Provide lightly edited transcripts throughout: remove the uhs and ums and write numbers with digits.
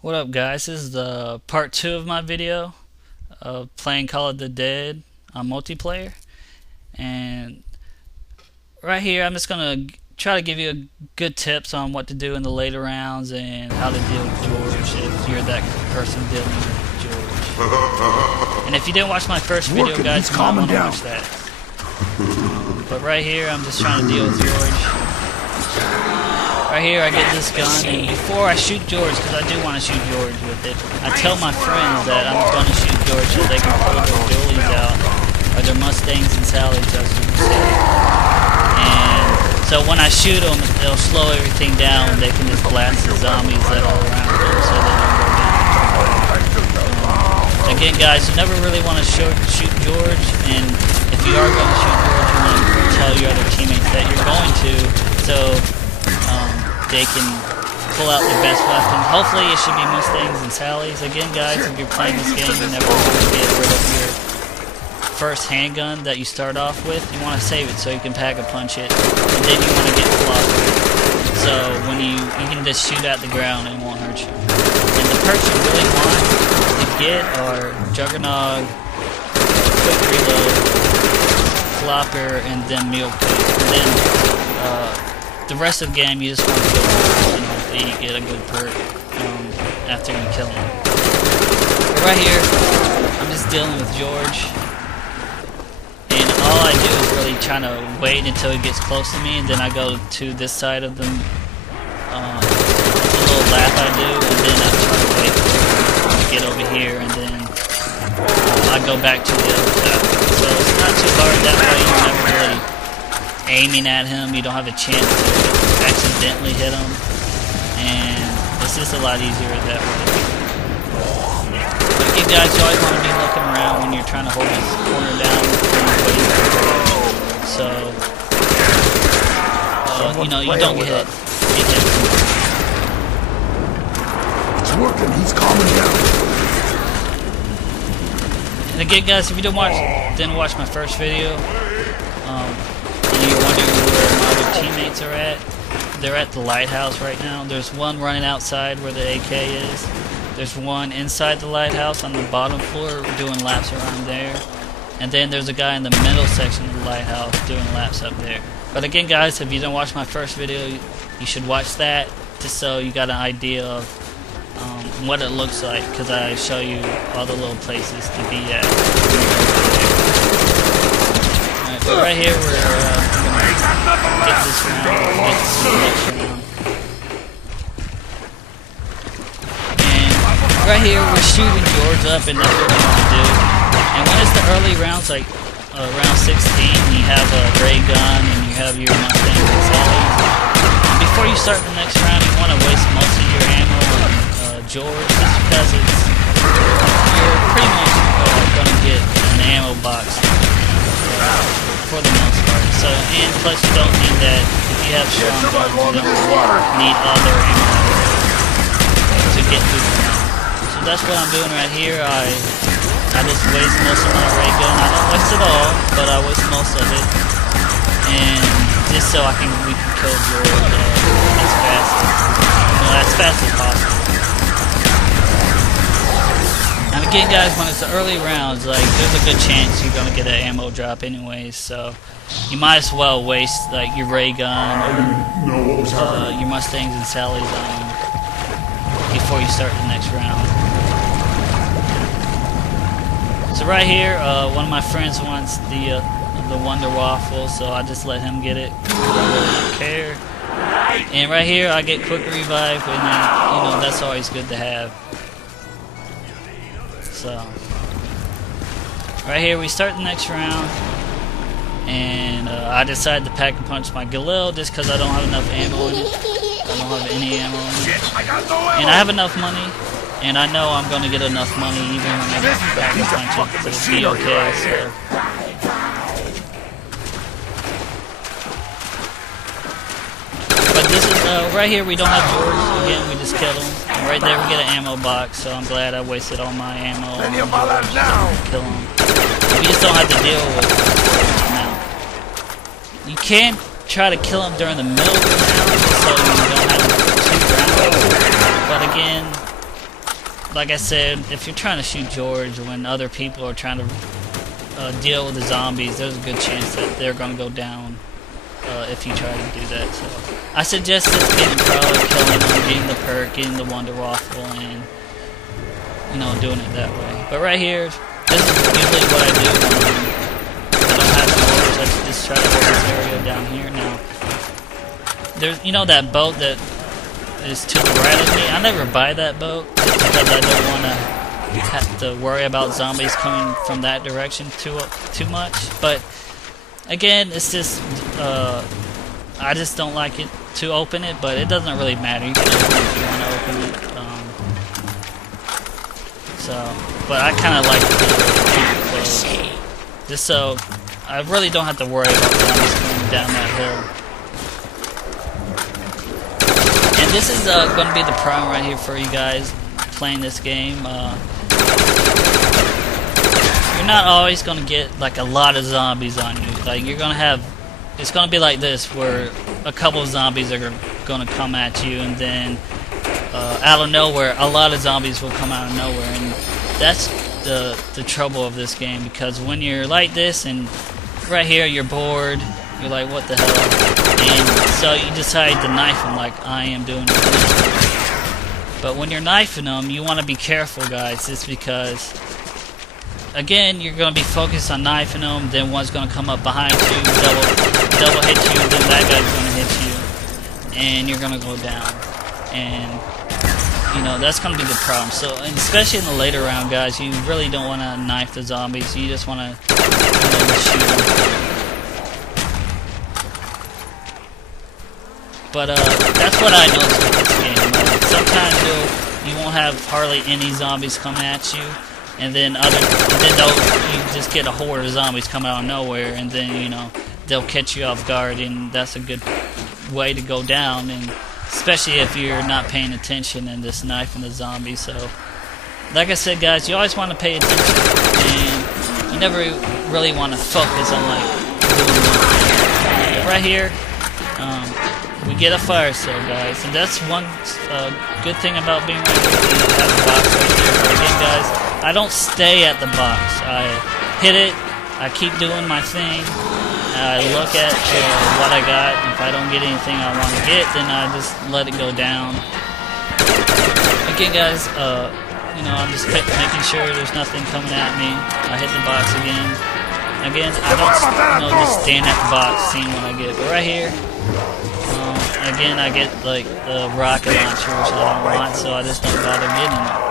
What up, guys? This is the part 2 of my video of playing Call of the Dead on multiplayer. And right here I'm just gonna try to give you good tips on what to do in the later rounds and how to deal with George if you're that person dealing with George. And if you didn't watch my first video, guys, you might want to watch that. But right here I'm just trying to deal with George. Right here I get this gun, and before I shoot George, because I do want to shoot George with it, I tell my friends that I'm going to shoot George so they can pull their dualies out, or their Mustangs and Sallies, as you can say. And so when I shoot them, they'll slow everything down, and they can just blast the zombies that are around them so they don't go down. Again, guys, you never really want to shoot George, and if you are going to shoot George, you want to tell your other teammates that you're going to, so they can pull out their best weapon. Hopefully it should be Mustangs and Sallies. Again, guys, if you're playing this game, you never want to get rid of your first handgun that you start off with. You want to save it so you can pack a punch it, and then you want to get flopped. So when you can just shoot at the ground and it won't hurt you. And the perks you really want to get are Juggernog, Quick Reload, Flopper, and then Meal Kit. And then the rest of the game, you just want to kill him, you get a good perk after you kill him. But right here, I'm just dealing with George, and all I do is really try to wait until he gets close to me, and then I go to this side of them. It's a little lap I do, and then I try to wait for him to get over here, and then I go back to the other side. So it's not too hard that way. You're never really aiming at him, you don't have a chance to accidentally hit him, and it's just a lot easier that way. But again, guys, you always want to be looking around when you're trying to hold this corner down and waiting for George. So, you know, you don't get hit. It's working, he's calming down. And again, guys, if you didn't watch my first video, and you're wondering where my other teammates are at, they're at the lighthouse right now. There's one running outside where the AK is. There's one inside the lighthouse on the bottom floor doing laps around there. And then there's a guy in the middle section of the lighthouse doing laps up there. But again, guys, if you didn't watch my first video, you should watch that just so you got an idea of what it looks like, because I show you all the little places to be at. Alright, but right here we're gonna get this round, get this next round. And right here we're shooting George up, and that's what we want to do. And when it's the early rounds, like round 16, you have a ray gun and you have your Mustangs and Sallies. And before you start the next round, you want to waste most of your ammo on George, just because you're pretty much going to get an ammo box for the most part. So, and plus you don't need that. If you have strong guns, you don't need other ammo to get through the round. So that's what I'm doing right here. I just waste most of my ray gun. I don't waste it all, but I waste most of it, and just so we can kill George as fast as possible. And again, guys, when it's the early rounds, like, there's a good chance you're gonna get an ammo drop anyways, so you might as well waste like your ray gun or your Mustangs and Sallies on before you start the next round. So right here, one of my friends wants the Wonder Waffle, so I just let him get it. I don't really care. And right here, I get quick revive, and then, that's always good to have. So, right here we start the next round, and I decide to pack and punch my Galil just because I don't have enough ammo in it. I don't have any ammo in it. And I have enough money, and I know I'm going to get enough money even when I pack and punch it to be okay, so. But this is, right here we don't have George, again we just killed him. And right there we get an ammo box, so I'm glad I wasted all my ammo on George to kill him. We just don't have to deal with it now. You can try to kill him during the middle of the round, so you don't have 2 rounds. But again, like I said, if you're trying to shoot George when other people are trying to deal with the zombies, there's a good chance that they're going to go down if you try to do that. So I suggest just getting pro, killing them, getting the perk, getting the Wonder Waffle, and doing it that way. But right here, this is usually what I do when I don't have George. I just try to hold this area down here. Now, there's that boat that is to the right of me. I never buy that boat just because I don't want to have to worry about zombies coming from that direction too much. But again, it's just I just don't like it to open it, but it doesn't really matter. You can open it if you want to open it. But I kind of like to keep it closed, just so I really don't have to worry about zombies coming down that hill. And this is going to be the problem right here for you guys playing this game. You're not always going to get like a lot of zombies on you. Like you're going to have, it's going to be like this where a couple of zombies are going to come at you, and then out of nowhere a lot of zombies will come out of nowhere, and that's the trouble of this game, because when you're like this and right here you're bored, you're like, what the hell, and so you decide to knife them like I am doing right now. But when you're knifing them, you want to be careful, guys, just because again, you're going to be focused on knifing them, then one's going to come up behind you, double hit you, then that guy's going to hit you, and you're going to go down. And that's going to be the problem. So, and especially in the later round, guys, you really don't want to knife the zombies. You just want to shoot them. But that's what I noticed with this game. Sometimes you won't have hardly any zombies coming at you, and then you just get a horde of zombies come out of nowhere, and then they'll catch you off guard, and that's a good way to go down, and especially if you're not paying attention and just knifing the zombies. So, like I said, guys, you always want to pay attention, and you never really want to focus on like doing one thing. But right here, we get a fire cell, guys, and that's one good thing about being right here. You have a box right here. But again, guys, I don't stay at the box. I hit it. I keep doing my thing. I look at what I got. If I don't get anything I want to get, then I just let it go down. Again, guys, I'm just making sure there's nothing coming at me. I hit the box again. Again, I don't just stand at the box seeing what I get. But right here, again, I get like the rocket launcher, which I don't want, so I just don't bother getting it.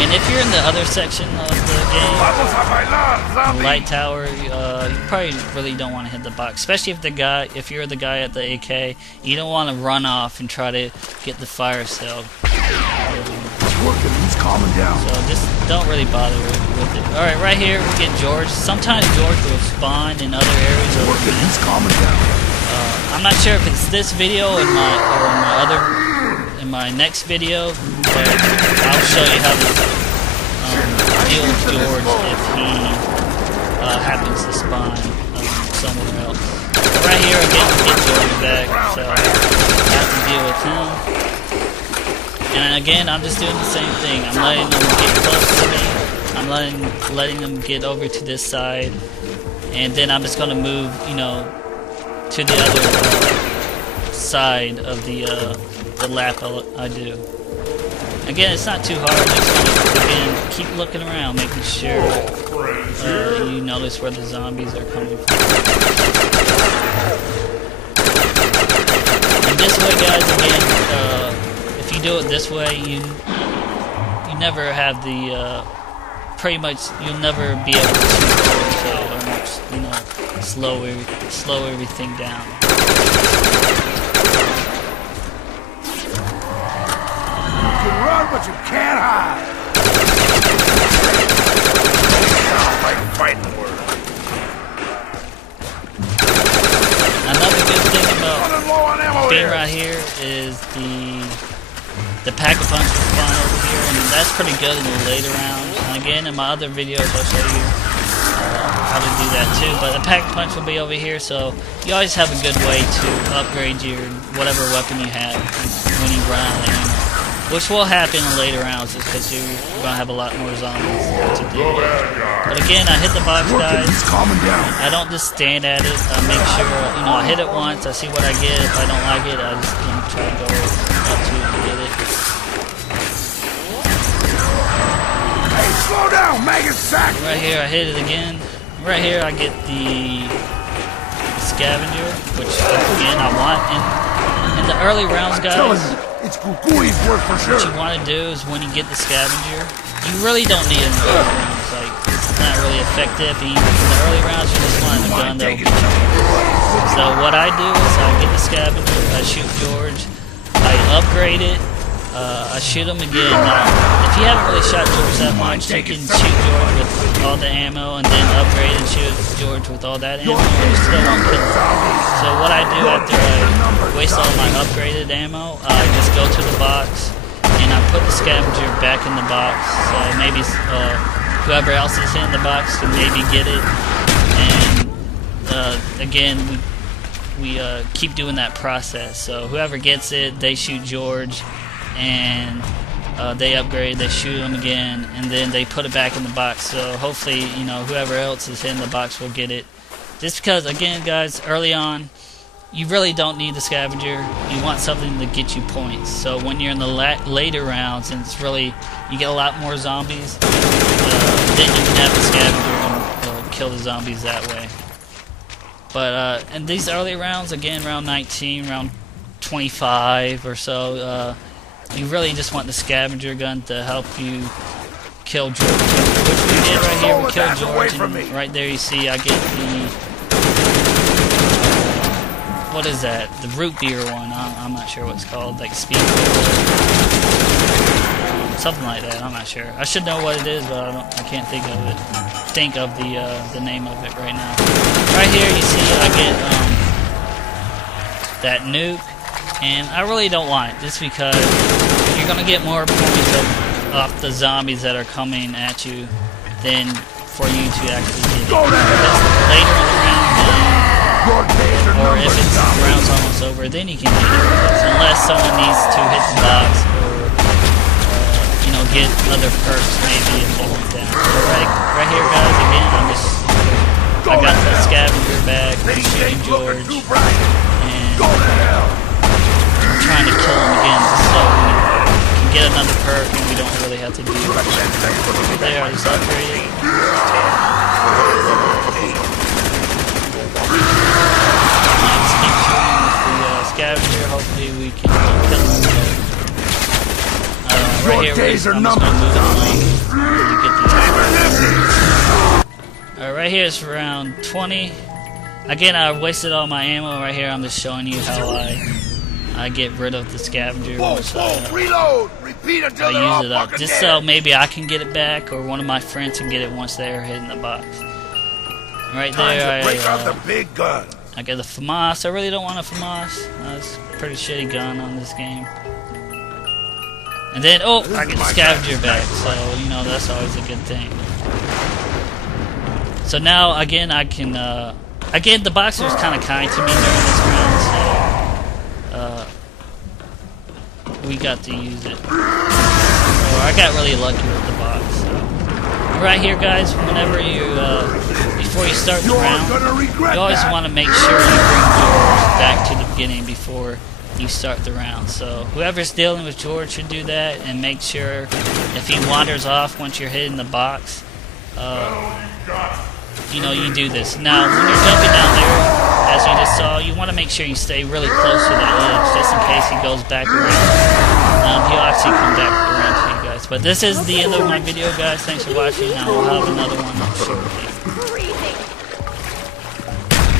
And if you're in the other section of the game, the light tower, you probably really don't want to hit the box, especially if you're the guy at the AK. You don't want to run off and try to get the fire cell. It's working. He's calming down. So just don't really bother with it. All right, right here we get George. Sometimes George will spawn in other areas. It's working. He's calming down. I'm not sure if it's this video or in my next video, but I'll show you how to deal with George if he happens to spawn somewhere else. But right here again, we get George back, so I have to deal with him. And again, I'm just doing the same thing. I'm letting them get close to me. I'm letting them get over to this side, and then I'm just going to move, to the other side of the lap I do. Again, it's not too hard. Just again, keep looking around, making sure you notice where the zombies are coming from. And this way, guys, again, if you do it this way, you never have the pretty much you'll never be able to slow everything down. You can run, but you can't hide. Sounds like fighting words. Another good thing about being right here is the pack-a-punch will spawn over here, and that's pretty good in the later rounds. And again, in my other videos, I'll show you how how to do that too. But the pack punch will be over here, so you always have a good way to upgrade your whatever weapon you have when you run out of ammo. Which will happen in later rounds, just because you're gonna have a lot more zombies to do. But again, I hit the box, guys. I don't just stand at it. I make sure, you know, I hit it once. I see what I get. If I don't like it, I just try to go up to it and get it. Hey, slow down, maggot sack! Right here, I hit it again. Right here, I get the scavenger, which again I want. In the early rounds, guys. It's Kukui's work for sure. What you want to do is when you get the scavenger, you really don't need it in the early rounds. Like, it's not really effective. In the early rounds, you just want a gun that will get you. So what I do is I get the scavenger, I shoot George, I upgrade it, I shoot him again. Now, if you haven't really shot George that much, you can shoot George with all the ammo and then upgrade and shoot George with all that ammo, and you still won't kill him. So what I do after I waste all my upgraded ammo, I just go to the box and I put the scavenger back in the box. So maybe whoever else is in the box can maybe get it. And again, we keep doing that process. So whoever gets it, they shoot George, and they upgrade, they shoot them again, and then they put it back in the box. So hopefully, you know, whoever else is in the box will get it. Just because, again, guys, early on, you really don't need the scavenger. You want something to get you points. So when you're in the later rounds, and it's really, you get a lot more zombies, then you can have the scavenger and kill the zombies that way. But in these early rounds, again, round 19, round 25 or so, you really just want the scavenger gun to help you kill George. Which we did right here. We killed George, and right there you see I get the... what is that? The root beer one. I'm not sure what it's called. Like speed. Something like that. I'm not sure. I should know what it is, but I can't think of it. Think of the name of it right now. Right here you see I get that nuke. And I really don't want it, just because you're going to get more points off the zombies that are coming at you than for you to actually get it. If it's later in the round, or if it's the round's almost over, then you can get it. Unless someone needs to hit the box, or you know, get other perks maybe if they want that. Right here, guys, again, I got the scavenger bag, I'm shooting George, and trying to kill him again just so we can get another perk and we don't really have to do much. There, I just upgraded. Just keep shooting with the scavenger. Hopefully we can kill him. Right here, I'm just going to move it along. You get the right here is round 20. Again, I wasted all my ammo right here. I'm just showing you how I get rid of the scavenger once reload. Repeat until I use it up, just so maybe I can get it back, or one of my friends can get it once they're hitting the box. Right there, I get the FAMAS. I really don't want a FAMAS. It's a pretty shitty gun on this game. And then, oh, I get the scavenger back, so you know that's always a good thing. So now, again, I can. Again, the boxer was kind of kind to me during this round, so we got to use it. So I got really lucky with the box. So. Right here, guys, whenever you, before you start the round, you always want to make sure you bring George back to the beginning before you start the round. So whoever's dealing with George should do that, and make sure if he wanders off once you're hitting the box, you know, you do this. Now, when you're jumping down there, as you just saw, you want to make sure you stay really close to that edge, just in case he goes back around. He'll actually come back around to you guys. But this is the end of my video, guys. Thanks for watching. I will have another one shortly.